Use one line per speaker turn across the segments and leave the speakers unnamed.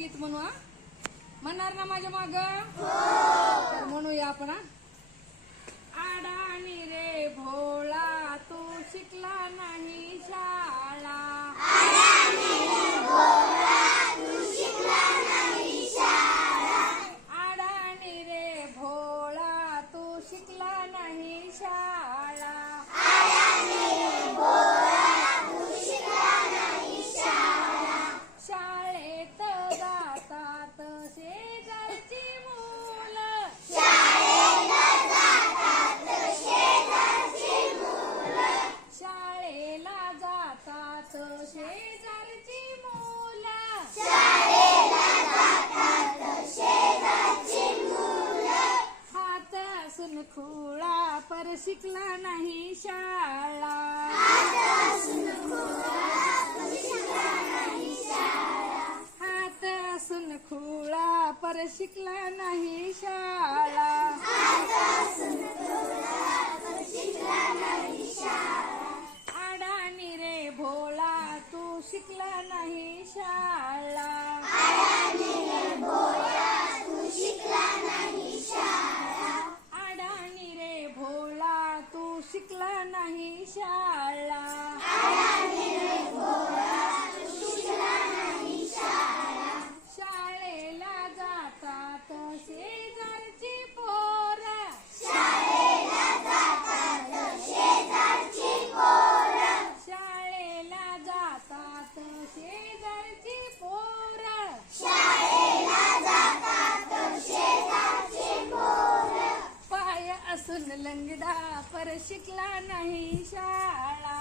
गीत म्हणू हा? म्हणणार ना माझ्या माग? हो. तर म्हणूया आपण आडाणी रे भोळा तू खुळा शिकला नाही शाळा. अडाणी रे भोळा तू शिकला नाही शाळा. अडाणी रे भोळा तू शिकला नाही शाळा. असून लंगडा पर शिकला नाही शाळा.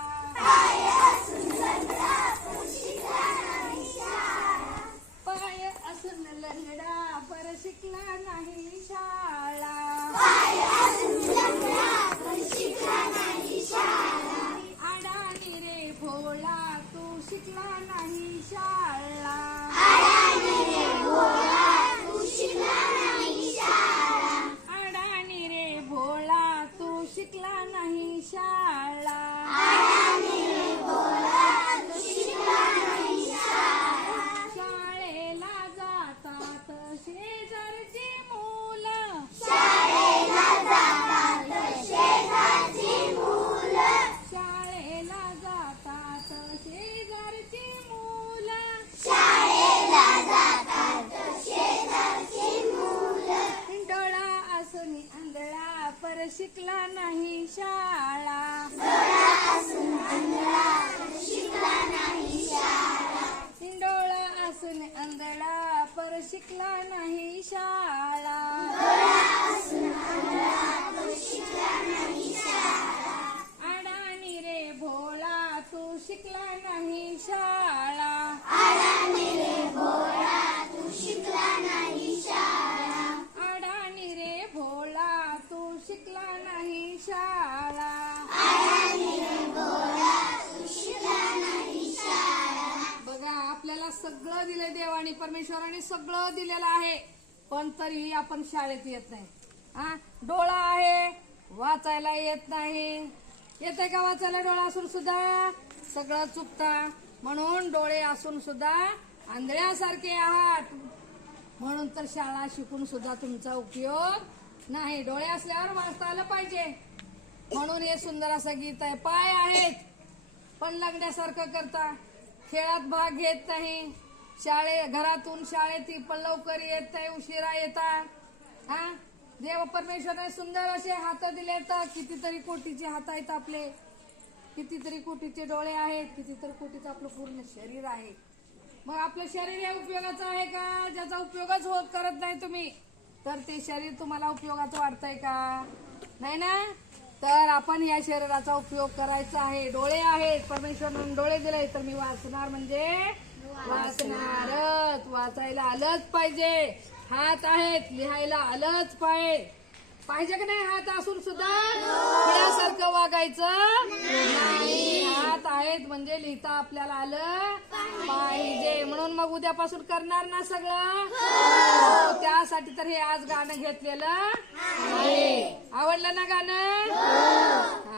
शाळा बघा आपल्याला सगळं दिलंय देवाने परमेश्वराने सगळं दिलेलं आहे. पण तरीही आपण शाळेत येत नाही. हा? डोळा आहे वाचायला येत नाही. येते का वाचायला डोळा असून सुद्धा? सगळं चुकता. म्हणून डोळे असून सुद्धा आंधळ्यासारखे आहात. म्हणून तर शाळा शिकून सुद्धा तुमचा उपयोग नाही. डोळे असल्यावर वाचता आलं पाहिजे. म्हणून हे सुंदर असं गीत आहे. पाय आहेत पण लग्नासारखं करता. खेळात भाग घेत नाही. शाळे घरातून शाळेत पण लवकर येत नाही उशिरा येता हा? देव परमेश्वराने सुंदर असे हात दिले तर कितीतरी कोटीचे हात आहेत आपले. कितीतरी कोटीचे डोळे आहेत. कितीतरी कोटीचं आपलं पूर्ण शरीर आहे. मग आपलं शरीर हे उपयोगाचं आहे का? ज्याचा उपयोगच होत करत नाही तुम्ही तर ते शरीर तुम्हाला उपयोगाचं वाटतंय का? नाही ना? तर आपण या शरीराचा उपयोग करायचा आहे. डोळे आहेत. परमेश्वराने डोळे दिले तर मी वाचणार म्हणजे वाचणारच. वाचायला आलंच पाहिजे. हात आहेत. लिहायला आलंच पाहिजे. पाहिजे की नाही हात असून सुद्धा? खुळ्यासारखं वागायचं नाही. हात आहेत म्हणजे लिहिता आपल्याला आलं पाहिजे. म्हणून मग उद्यापासून करणार ना सगळं? हो, त्यासाठी तर हे आज गाणं घेतलेलं आहे. आवडलं ना गाणं?